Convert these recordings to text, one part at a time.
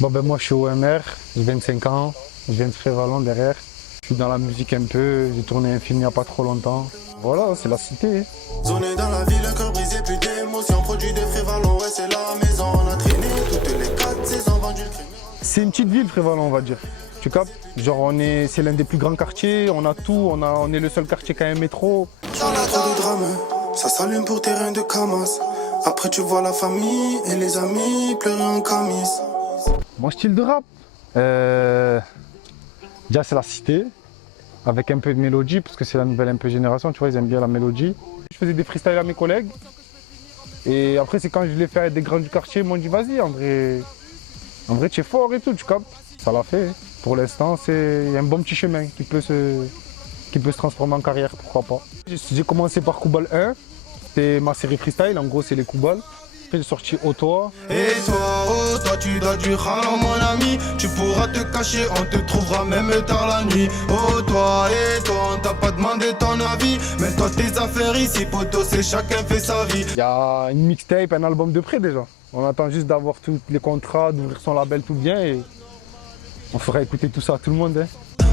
Bon ben moi je suis OMR, j'ai 25 ans, je viens de Frévalon derrière. Je suis dans la musique un peu, j'ai tourné un film il n'y a pas trop longtemps. Voilà, c'est la cité. Zoné dans la ville, le cœur brisé, plus d'émotions. Produit de Frévalon, ouais c'est la maison. On a traîné toutes les 4 saisons, vendu le crime. C'est une petite ville Frévalon on va dire. Tu captes? Genre c'est l'un des plus grands quartiers, on a tout, on est le seul quartier qui a un métro. Dans la trop de drame, ça s'allume pour terrain de Camas. Après tu vois la famille et les amis pleurer en camis. Mon style de rap, déjà c'est la cité, avec un peu de mélodie, parce que c'est la nouvelle un peu génération, tu vois, ils aiment bien la mélodie. Je faisais des freestyles à mes collègues, et après c'est quand je l'ai fait avec des grands du quartier, ils m'ont dit vas-y, en vrai tu es fort et tout, tu captes. Ça l'a fait. Pour l'instant, c'est un bon petit chemin qui peut se transformer en carrière, pourquoi pas. J'ai commencé par Koubal 1, c'était ma série freestyle, en gros c'est les Koubal. Après j'ai sorti Au Toi. Et toi, oh toi tu dois du ralent mon ami. Tu pourras te cacher, on te trouvera même tard la nuit. Oh toi et toi, on t'a pas demandé ton avis. Mais toi tes affaires ici, poto, c'est chacun fait sa vie. Il y a une mixtape, un album de près déjà. On attend juste d'avoir tous les contrats, d'ouvrir son label tout bien et on fera écouter tout ça à tout le monde. Hein.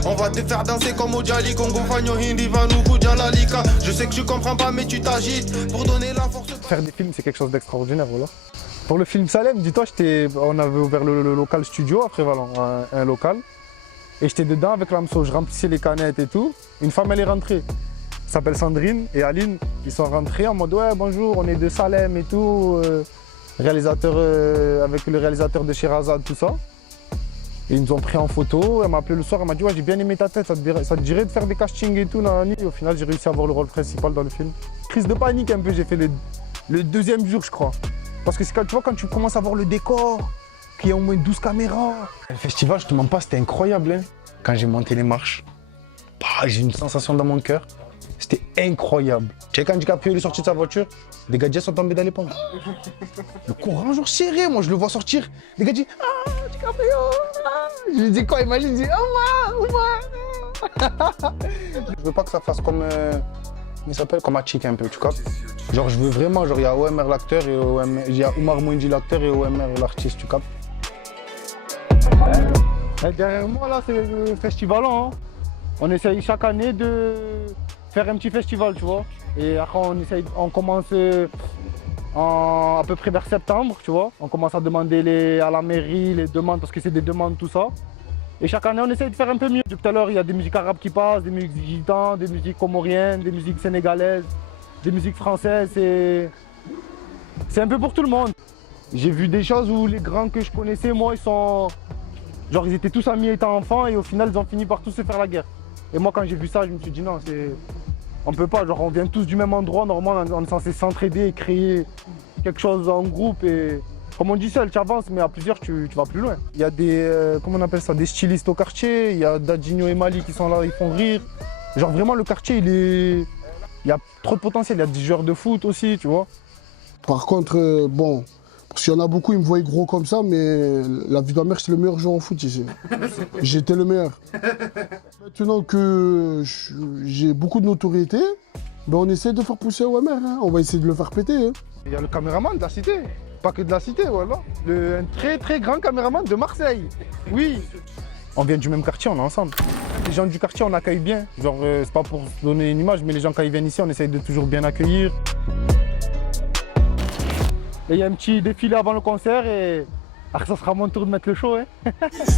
On va te faire danser comme au Djali, Congo Fagno, Hindi, Vanou, Djalalika. Je sais que tu comprends pas mais tu t'agites pour donner la force. Faire des films c'est quelque chose d'extraordinaire, voilà. Pour le film Salem, dis-toi, on avait ouvert le local studio à Frévalon, un local. Et j'étais dedans avec l'AMSO, je remplissais les canettes et tout. Une femme elle est rentrée, elle s'appelle Sandrine et Aline. Ils sont rentrés en mode ouais bonjour, on est de Salem et tout. Réalisateur, avec le réalisateur de Sherazade, tout ça. Et ils nous ont pris en photo, elle m'a appelé le soir, elle m'a dit ouais j'ai bien aimé ta tête, ça te dirait de faire des castings et tout, nanani. Et au final j'ai réussi à avoir le rôle principal dans le film. Crise de panique un peu, j'ai fait le deuxième jour je crois. Parce que quand, tu vois quand tu commences à voir le décor, qu'il y a au moins 12 caméras. Le festival, je te mens pas, c'était incroyable. Hein. Quand j'ai monté les marches, bah, j'ai une sensation dans mon cœur. C'était incroyable. Tu sais quand DiCaprio est sorti de sa voiture, des gars sont tombés dans les pommes. Le courant jour serré, moi je le vois sortir. Les gars disent ah DiCaprio ah. Je lui dis quoi, imagine, je dis oh moi. Je veux pas que ça fasse comme il s'appelle comme Achik un peu, tu vois. Genre je veux vraiment, genre il y a OMR l'acteur et il y a Oumar Mouindi l'acteur et OMR l'artiste, tu captes. Derrière moi là c'est le festival, hein. On essaye chaque année de faire un petit festival, tu vois. Et après on commence à peu près vers septembre, tu vois. On commence à demander à la mairie les demandes parce que c'est des demandes tout ça. Et chaque année, on essaye de faire un peu mieux. Depuis tout à l'heure, il y a des musiques arabes qui passent, des musiques gitanes, des musiques comoriennes, des musiques sénégalaises, des musiques françaises. C'est un peu pour tout le monde. J'ai vu des choses où les grands que je connaissais, moi, ils étaient tous amis étant enfants et au final, ils ont fini par tous se faire la guerre. Et moi, quand j'ai vu ça, je me suis dit non, on peut pas. Genre, on vient tous du même endroit. Normalement, on est censé s'entraider et créer quelque chose en groupe. Et comme on dit seul, tu avances, mais à plusieurs, tu vas plus loin. Il y a des, comment on appelle ça, des stylistes au quartier. Il y a Dadjinho et Mali qui sont là, ils font rire. Genre vraiment, le quartier, il y a trop de potentiel. Il y a des joueurs de foot aussi, tu vois. Par contre, bon, parce qu'il y en a beaucoup, ils me voient gros comme ça, mais la vie de ma mère, c'est le meilleur joueur au foot ici. J'étais le meilleur. Maintenant que j'ai beaucoup de notoriété, ben on essaie de faire pousser OMR. Hein. On va essayer de le faire péter. Hein. Il y a le caméraman de la cité. Pas que de la cité, voilà. Un très très grand caméraman de Marseille. Oui. On vient du même quartier, on est ensemble. Les gens du quartier, on accueille bien. Genre, c'est pas pour donner une image, mais les gens quand ils viennent ici, on essaye de toujours bien accueillir. Et il y a un petit défilé avant le concert et après ça sera mon tour de mettre le show. Hein.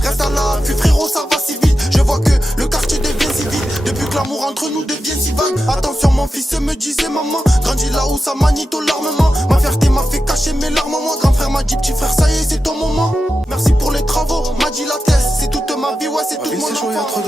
Reste à l'affût frérot, ça va si vite. Je vois que le quartier devient si vite. Depuis que l'amour entre nous devient si vague. Attention mon fils me disait maman. Grandis là où ça manie ton l'armement. Ma fierté m'a fait cacher mes larmes. Moi grand frère m'a dit petit frère ça y est c'est ton moment. Merci pour les travaux, m'a dit la thèse. C'est toute ma vie, ouais c'est toute mon enfance.